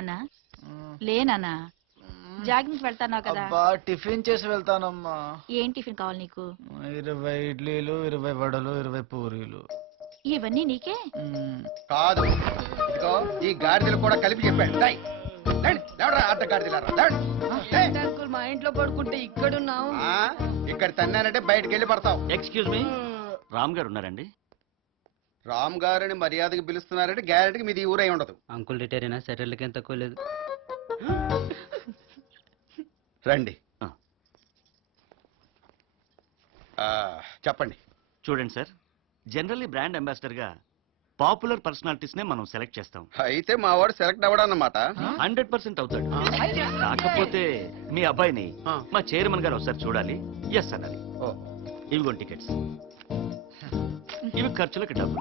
నాన్న లేనా జాగింగ్ వెళ్తానావు కదా. టిఫిన్ చేసి వెళ్తానమ్మా. ఏం టిఫిన్ కావాలి నీకు? 20 ఇడ్లీలు, 20 వడలు, 20 పూరీలు. ఇవన్నీ నీకే కాదు, ఇదిగో ఈ గాడిదలు కూడా కలిపి చెప్పాడు. మా ఇంట్లో పడుకుంటే ఇక్కడున్నావు. ఇక్కడ తన్నానంటే బయటకు వెళ్ళి పడతావు. ఎక్స్క్యూజ్ మీ, రామ్ గారు ఉన్నారండి? రామ్ గారిని మర్యాదకి పిలుస్తున్నారంటే గ్యారెంటీకి మీది ఊరై ఉండదు. అంకుల్ రిటైర్ అయినా సెటిల్కి ఏం తక్కువ లేదు. రండి, చెప్పండి. చూడండి సార్, జనరల్లీ బ్రాండ్ అంబాసిడర్ గా పాపులర్ పర్సనాలిటీస్ నే మనం సెలెక్ట్ చేస్తాం. అయితే మా వాడు సెలెక్ట్ అవ్వడన్నమాట. 100% అవుతాడు. కాకపోతే మీ అబ్బాయిని మా చైర్మన్ గారు ఒకసారి చూడాలి, ఎస్ అనాలి. ఇవిగోండి టికెట్స్, ఇవి ఖర్చులకు డబ్బు.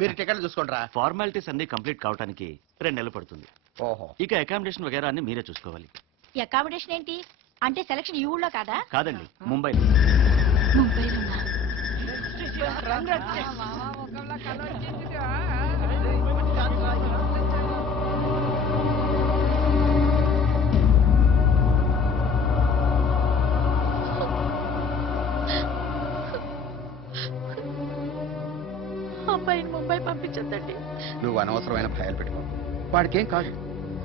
మీరు టికెట్ చూసుకుంటారా? ఫార్మాలిటీస్ అన్ని కంప్లీట్ కావడానికి 2 నెలలు పడుతుంది. ఓహో, ఇక అకామిడేషన్ వగేరా అన్ని మీరే చూసుకోవాలి. అకామిడేషన్ ఏంటి అంటే సెలక్షన్ ఈ ఊళ్ళో కాదా? కాదండి, ముంబైలో. ముంబైలోనా? అబ్బాయిని ముంబై పంపించద్దండి. నువ్వు అనవసరమైన భయాలు పెట్టుకో. వాడికేం కాదు.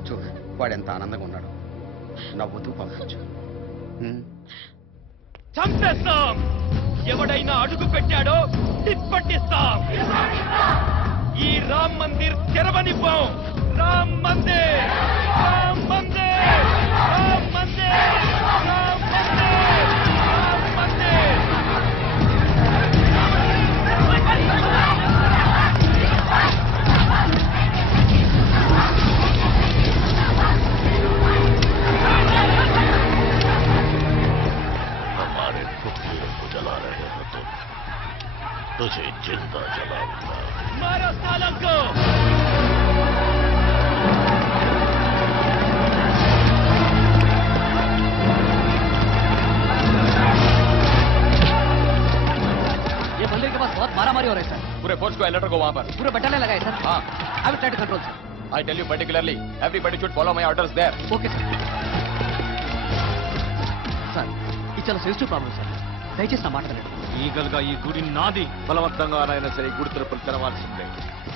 చూడు, వాడు ఎంత ఆనందంగా ఉన్నాడు. నవ్వుతూ పంపించు. చంపేస్తాం. ఎవడైనా అడుగు పెట్టాడో తిప్పట్టిస్తాం. ఈ రామ్ మందిర్ తెరవనివ్వం. రామ్ మందిర్, రామ్ మందిర్, రామ్ మందిర్, రామ్ మందిర్, రామ్ మందిర్. तुझे जिंदा जलाऊंगा. मारो सालों को. ये मंदिर के पास बहुत मारामारी हो रहा है सर. पूरे फोर्स को अलर्ट को वहां पर. पूरे बटालियन लगाए सर. हाँ, I will try to control sir. I tell you particularly, everybody should follow my orders there. Okay sir. Sir, ఇది చాలా సెన్సిటివ్ ప్రాబ్లం సార్. దయచేసి నా మాట వినండి. లీగల్ గా ఈ గుడి నాది. బలవంతంగానైనా సరే గుడి తలుపులు తెరవాల్సిందే.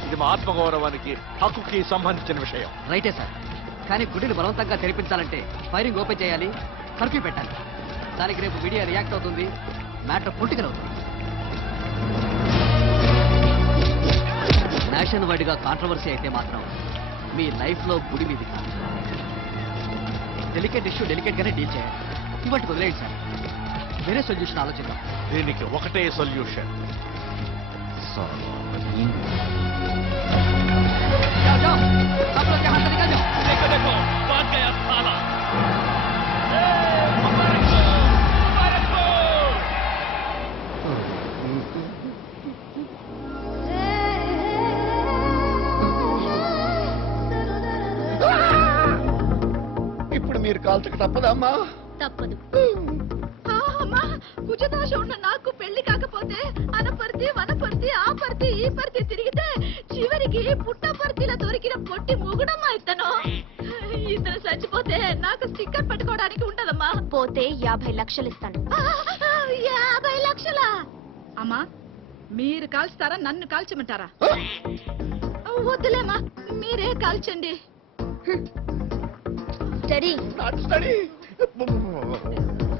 ఇది మా ఆత్మగౌరవానికి, హక్కుకి సంబంధించిన విషయం. రైటే సార్, కానీ గుడిని బలవంతంగా తెరిపించాలంటే ఫైరింగ్ ఓపెన్ చేయాలి, కర్ఫ్యూ పెట్టాలి. దానికి రేపు మీడియా రియాక్ట్ అవుతుంది, మ్యాటర్ పొలిటికల్ అవుతుంది. నేషన్ వైడ్ గా కాంట్రవర్సీ అయితే మాత్రం మీ లైఫ్ లో గుడి మీది కాదు. డెలికేట్ ఇష్యూ డెలికేట్ గానే డీల్ చేయాలి. ఇవాటి వదిలేయండి సార్, వేరే సొల్యూషన్ ఆలోచిద్దాం. దీనికి ఒకటే సొల్యూషన్. देखो, भाग गया साला. ఇప్పుడు మీరు కాల్చక తప్పదమ్మా. తప్పదు. కుజదోష ఉన్న నాకు పెళ్లి కాకపోతే అనపర్తి వనపర్తి ఆ పర్తి ఈ పర్తి తిరిగితే చివరికి పుట్టపర్తిలో దొరికిన పొట్టి ముగుడమ్మా ఇతను. ఇతను చచ్చిపోతే నాకు స్టిక్కర్ పెట్టుకోవడానికి ఉండదమ్మా. పోతే 50 లక్షలు ఇస్తాను. 50 లక్షలా? అమ్మా, మీరు కాల్స్తారా నన్ను కాల్చమంటారా? వద్దులేమ్మా, మీరే కాల్చండి. Study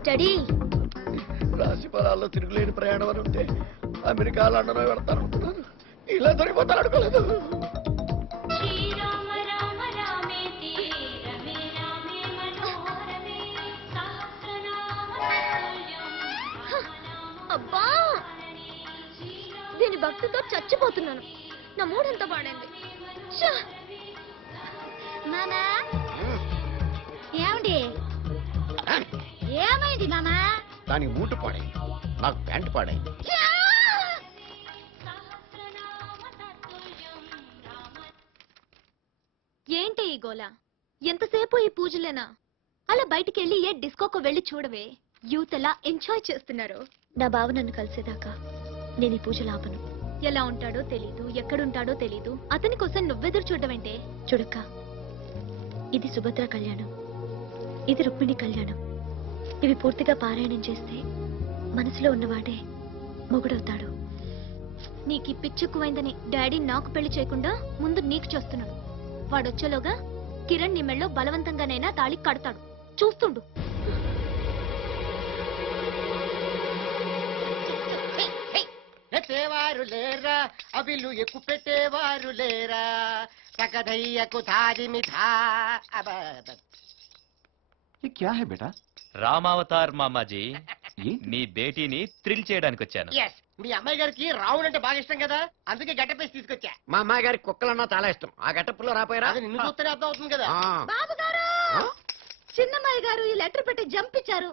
study. రాశి ఫలాల్లో తిరుగులేని ప్రయాణం అని ఉంటే అమెరికా లండన్ పెడతాను అనుకున్నాను. ఇలా దొరికిపోతాను అనుకోలేదు. అబ్బా, దీని భక్తితో చచ్చిపోతున్నాను. నా మూడంతా పాడండి. మామా, ఏమండి? ఏమైంది మామా? దానికి బూటు పాడైంది, నాకు ప్యాంటు పాడైంది. ఏంటి ఈ గోల? ఎంతసేపు ఈ పూజలేనా? అలా బయటికి వెళ్ళి ఏ డిస్కోకు వెళ్ళి చూడవే. యూత్ ఎలా ఎంజాయ్ చేస్తున్నారు. నా బావ నన్ను కలిసేదాకా నేను ఈ పూజలు ఆపను. ఎలా ఉంటాడో తెలీదు, ఎక్కడుంటాడో తెలీదు. అతని కోసం నువ్వెదురు చూడవేంటే? చూడక్క, ఇది సుభద్ర కళ్యాణం, ఇది రుక్మిణి కళ్యాణం. ఇవి పూర్తిగా పారాయణం చేస్తే మనసులో ఉన్నవాడే మొగుడవుతాడు. నీకు పిచ్చెక్కువైందని డాడీ నాకు పెళ్లి చేయకుండా ముందు నీకు చేస్తున్నాడు. వాడొచ్చేలోగా కిరణ్ నీ మెళ్ళో బలవంతంగానైనా తాళి కడతాడు. చూస్తుండు. పెట్టేవారు లేరా, అవిలు ఎక్కువ పెట్టేవారు లేరా, తగదయ్యకు తాది మిఠా. క్యా హై బేటా? రామావతార్ మామాజీ, నీ బేటీని థ్రిల్ చేయడానికి వచ్చాను. మీ అమ్మాయి గారికి రావుడు అంటే బాగా ఇష్టం కదా, అందుకే గట్టపేసి తీసుకొచ్చా. మా అమ్మాయి గారికి కుక్కలన్నా చాలా ఇష్టం. ఆ గట్టపుల్లో రాపోయారా? నిన్ను చూస్తేనే అర్థం అవుతుంది కదా. బాబు గారు, చిన్నమ్మాయి గారు ఈ లెటర్ పెట్టి జంప్ ఇచ్చారు.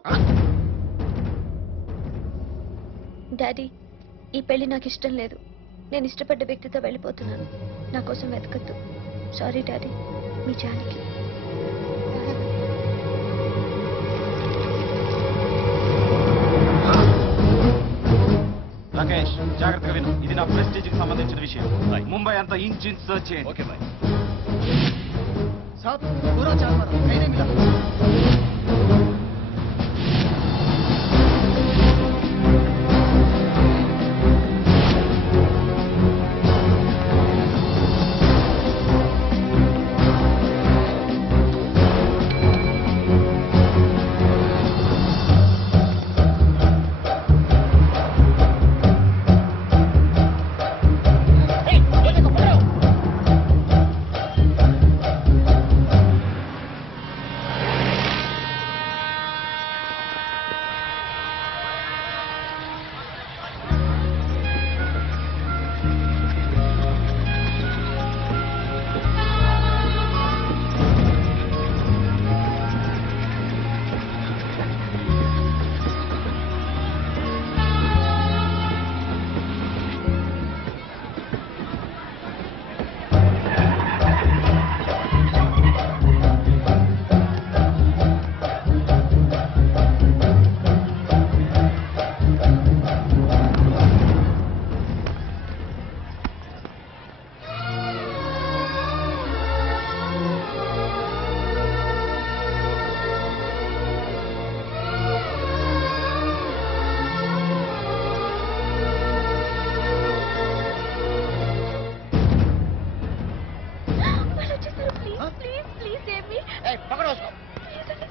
డాడీ, ఈ పెళ్లి నాకు ఇష్టం లేదు. నేను ఇష్టపడ్డ వ్యక్తితో వెళ్ళిపోతున్నాను. నా కోసం వెతకద్దు. Sorry daddy. మీ జానకి. రాకేష్, జాగ్రత్తగా విను. ఇది నా ప్రెస్టీజ్ కి సంబంధించిన విషయం. ముంబై అంతా ఇంజిన్ సర్చ్ చేయండి. Okay bye. సాబ్ పూరా చావరా కైనే మిలా.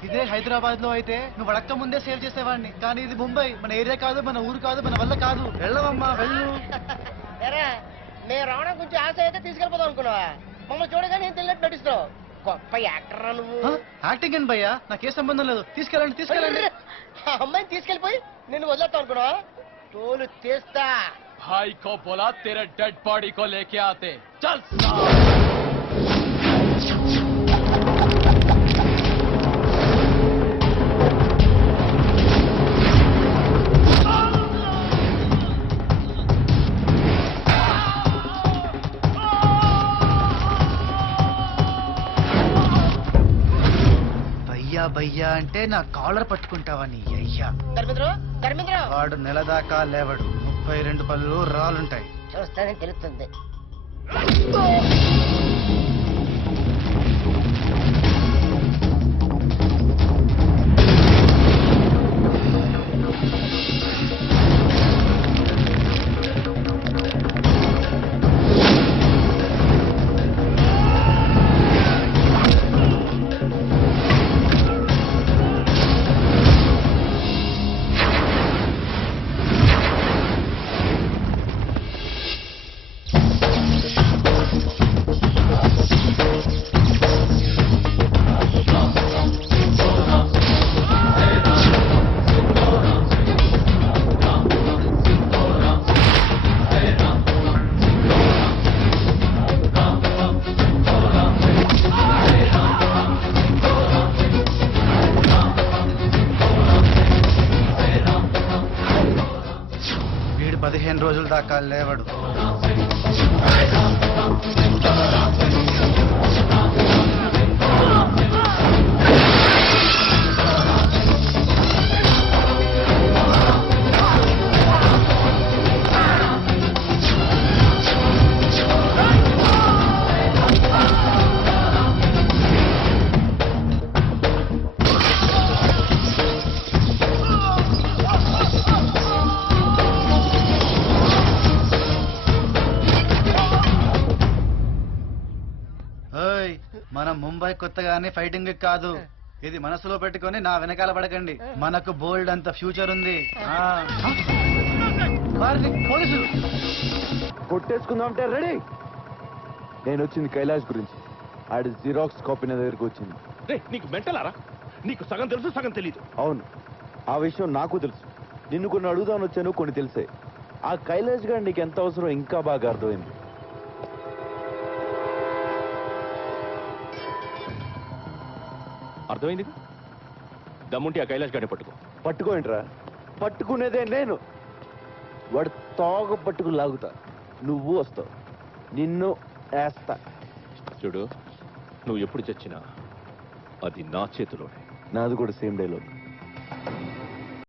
ఇదే హైదరాబాద్ లో అయితే నువ్వు అడక్క ముందే సేవ్ చేసేవాడిని. కానీ ఇది ముంబై, మన ఏరియా కాదు, మన ఊరు కాదు, మన వల్ల కాదు. వెళ్ళవమ్మా, వెళ్ళు. నేను రావడం కొంచెం ఆశ అయితే తీసుకెళ్ళిపోదాం అనుకున్నావా? మమ్మల్ని చూడగానే నేను తెలియట్టు నటిస్తున్నావు. గొప్ప యాక్టర్ నువ్వు. యాక్టింగ్ అని భయ్యా, నాకే సంబంధం లేదు. తీసుకెళ్ళండి, తీసుకెళ్ళండి. ఆ అమ్మాయిని తీసుకెళ్ళిపోయి నిన్ను వదిలేస్తావు అనుకున్నావా? తోలు తీస్తా. भाई को बोला तेरे डेड बॉडी को लेके आते. चल భయ్యా భయ్యా అంటే నా కాలర్ పట్టుకుంటావా నీ అయ్యా? ధర్మేంద్ర వాడు నెల దాకా లేవడు. 32 పళ్ళు రాలుంటాయి. చూస్తానే తెలుస్తుంది. వీడు 15 రోజుల దాకా లేవడు. కొత్త గానీ ఫైటింగ్ కాదు. ఇది మనసులో పెట్టుకొని నా వెనకాల పడకండి. మనకు బోల్డ్ అంత ఫ్యూచర్ ఉంది. వారిని పోలీసులు కొట్టేసుకుందాం అంటే రెడీ. నేను వచ్చింది కైలాష్ గురించి. ఆడి జిరాక్స్ కాపీ నా దగ్గరికి వచ్చింది. రే నీకు మెంటలారా? నీకు సగం తెలుసు సగం తెలీదు. అవును, ఆ విషయం నాకు తెలుసు. నిన్ను కొన్ని అడుగుదామని వచ్చాను, కొన్ని తెలిసే. ఆ కైలాష్ గారు నీకు ఎంత అవసరం ఇంకా బాగా అర్థమైంది. అర్థమైంది. దమ్ముంటే ఆ కైలాష్ గారిని పట్టుకోండిరా. పట్టుకునేదే నేను. వాడు తోక పట్టుకు లాగుతా, నువ్వు వస్తావు, నిన్ను వేస్తా. చూడు, నువ్వు ఎప్పుడు చచ్చినా అది నా చేతిలోనే. నాది కూడా సేమ్ డైలాగ్.